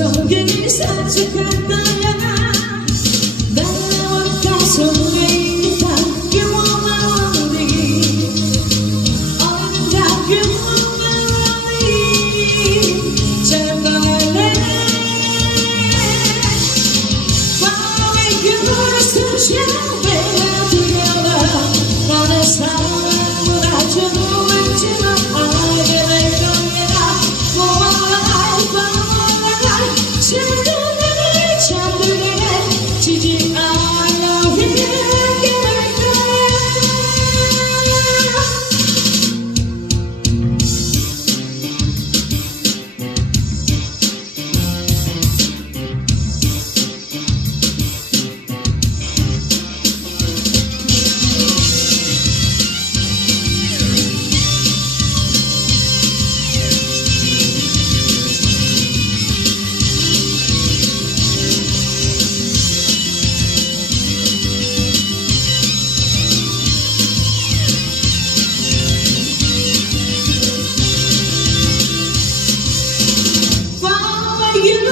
son gün sen çıkardın yana. Ben orta son reynita yumulan değil. Alınca yumulan değil. Shimmy!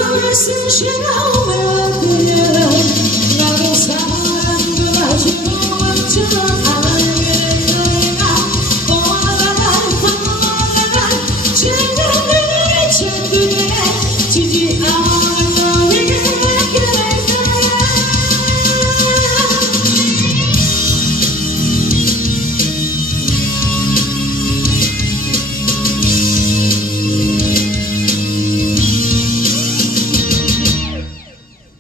Весніше умирати